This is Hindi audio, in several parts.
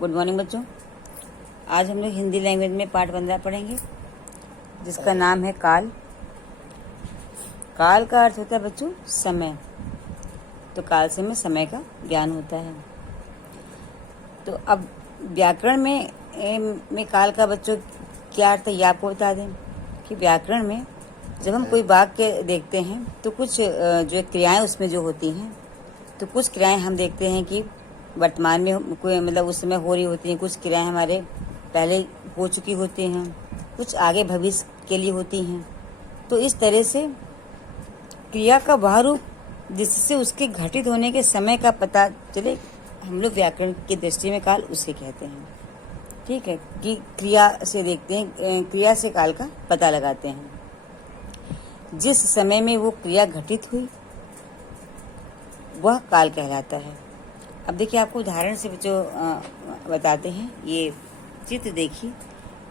गुड मॉर्निंग बच्चों। आज हम लोग हिंदी लैंग्वेज में पाठ 15 पढ़ेंगे, जिसका नाम है काल। काल का अर्थ होता है बच्चों समय। तो काल से में समय का ज्ञान होता है। तो अब व्याकरण में काल का बच्चों क्या अर्थ है ये आपको बता दें कि व्याकरण में जब हम कोई वाक्य देखते हैं तो कुछ जो क्रियाएं उसमें जो होती हैं, तो कुछ क्रियाएं हम देखते हैं कि वर्तमान में कोई मतलब उस समय हो रही होती हैं, कुछ क्रियाएं हमारे पहले हो चुकी होती हैं, कुछ आगे भविष्य के लिए होती हैं। तो इस तरह से क्रिया का वह रूप जिससे उसके घटित होने के समय का पता चले, हम लोग व्याकरण की दृष्टि में काल उसे कहते हैं। ठीक है, कि क्रिया से देखते हैं, क्रिया से काल का पता लगाते हैं। जिस समय में वो क्रिया घटित हुई वह काल कहलाता है। अब देखिए, आपको उदाहरण से बच्चों बताते हैं। ये चित्र देखिए,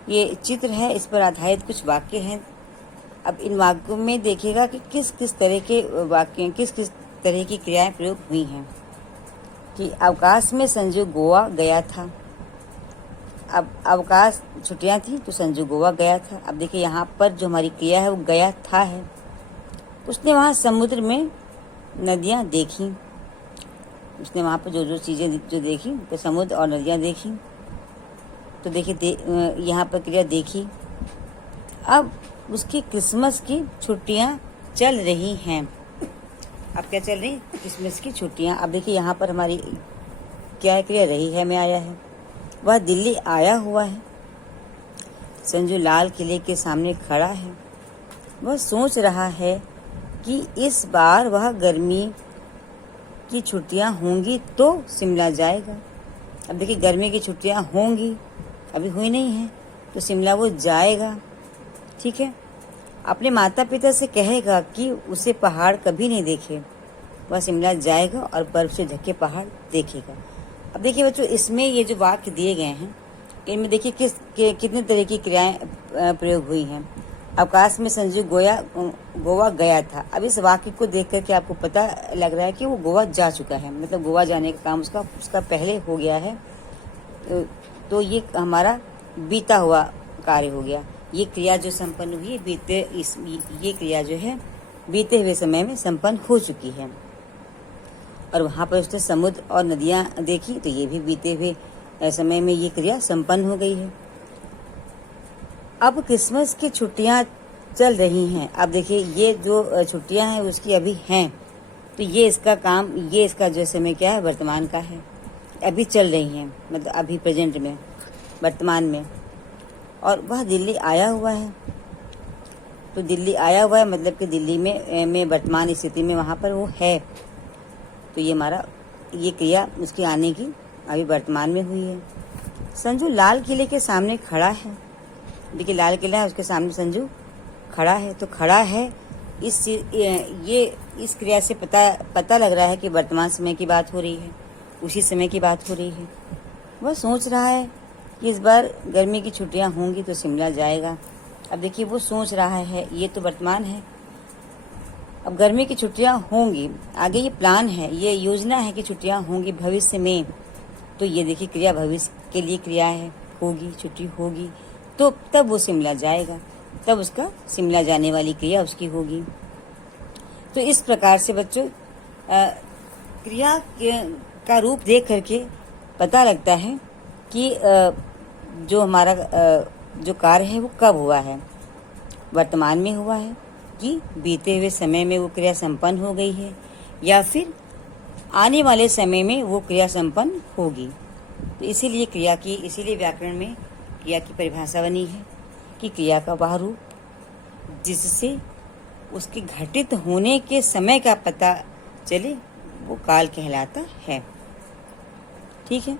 ये चित्र है, इस पर आधारित कुछ वाक्य हैं। अब इन वाक्यों में देखिएगा कि किस किस तरह के वाक्य, किस किस तरह की क्रियाएं प्रयोग हुई हैं। कि अवकाश में संजू गोवा गया था। अब अवकाश छुट्टियां थी तो संजू गोवा गया था। अब देखिए, यहाँ पर जो हमारी क्रिया है वो गया था है। उसने वहाँ समुद्र में नदियाँ देखी। उसने वहाँ पर जो चीज़ें जो देखी तो समुद्र और नदियाँ देखी। तो देखिए यहाँ पर क्रिया देखी। अब उसकी क्रिसमस की छुट्टियाँ चल रही हैं। अब क्या चल रही? क्रिसमस की छुट्टियाँ। अब देखिए, यहाँ पर हमारी क्या है, क्रिया रही है में आया है। वह दिल्ली आया हुआ है। संजू लाल किले के सामने खड़ा है। वह सोच रहा है कि इस बार वह गर्मी की छुट्टियां होंगी तो शिमला जाएगा। अब देखिए, गर्मी की छुट्टियां होंगी, अभी हुई नहीं है, तो शिमला वो जाएगा। ठीक है, अपने माता पिता से कहेगा कि उसे पहाड़ कभी नहीं देखे। वह शिमला जाएगा और बर्फ से ढके पहाड़ देखेगा। अब देखिए बच्चों, इसमें ये जो वाक्य दिए गए हैं, इनमें देखिए कितने तरह की क्रियाएं प्रयोग हुई हैं। अवकाश में संजू गोवा गया था। अब इस वाक्य को देख करके आपको पता लग रहा है कि वो गोवा जा चुका है, मतलब गोवा जाने का काम उसका पहले हो गया है। तो ये हमारा बीता हुआ कार्य हो गया। ये क्रिया जो संपन्न हुई ये क्रिया जो है बीते हुए समय में संपन्न हो चुकी है। और वहाँ पर उसने समुद्र और नदियाँ देखी, तो ये भी बीते हुए समय में ये क्रिया संपन्न हो गई है। अब क्रिसमस की छुट्टियां चल रही हैं। अब देखिए, ये जो छुट्टियां हैं उसकी अभी हैं, तो ये इसका जो समय क्या है, वर्तमान का है, अभी चल रही हैं, मतलब अभी प्रेजेंट में, वर्तमान में। और वह दिल्ली आया हुआ है। तो दिल्ली आया हुआ है मतलब कि दिल्ली में वर्तमान स्थिति में वहाँ पर वो है। तो ये हमारा ये क्रिया उसके आने की अभी वर्तमान में हुई है। संजू लाल किले के सामने खड़ा है। देखिए, लाल किला है, उसके सामने संजू खड़ा है। तो खड़ा है, इस क्रिया से पता लग रहा है कि वर्तमान समय की बात हो रही है, उसी समय की बात हो रही है। वह सोच रहा है कि इस बार गर्मी की छुट्टियां होंगी तो शिमला जाएगा। अब देखिए, वो सोच रहा है, ये तो वर्तमान है। अब गर्मी की छुट्टियां होंगी, आगे ये प्लान है, ये योजना है कि छुट्टियां होंगी भविष्य में। तो ये देखिए, क्रिया भविष्य के लिए क्रिया है, होगी, छुट्टी होगी, तो तब वो शिमला जाएगा, तब उसका शिमला जाने वाली क्रिया उसकी होगी। तो इस प्रकार से बच्चों क्रिया का रूप देख करके पता लगता है कि जो हमारा जो कार्य है वो कब हुआ है, वर्तमान में हुआ है कि बीते हुए समय में वो क्रिया संपन्न हो गई है, या फिर आने वाले समय में वो क्रिया संपन्न होगी। तो इसीलिए व्याकरण में क्रिया की परिभाषा बनी है कि क्रिया का वह रूप जिससे उसके घटित होने के समय का पता चले वो काल कहलाता है। ठीक है,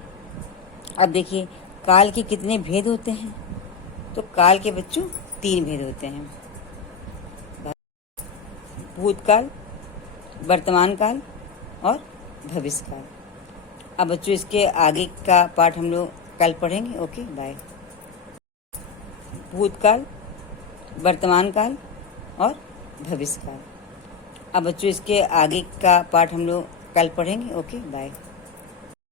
अब देखिए, काल के कितने भेद होते हैं? तो काल के बच्चों 3 भेद होते हैं: भूतकाल, वर्तमान काल और भविष्य काल। अब बच्चों, इसके आगे का पाठ हम लोग कल पढ़ेंगे। Okay, bye. भूतकाल, वर्तमान काल और भविष्य काल। अब बच्चों, इसके आगे का पाठ हम लोग कल पढ़ेंगे। Okay, bye.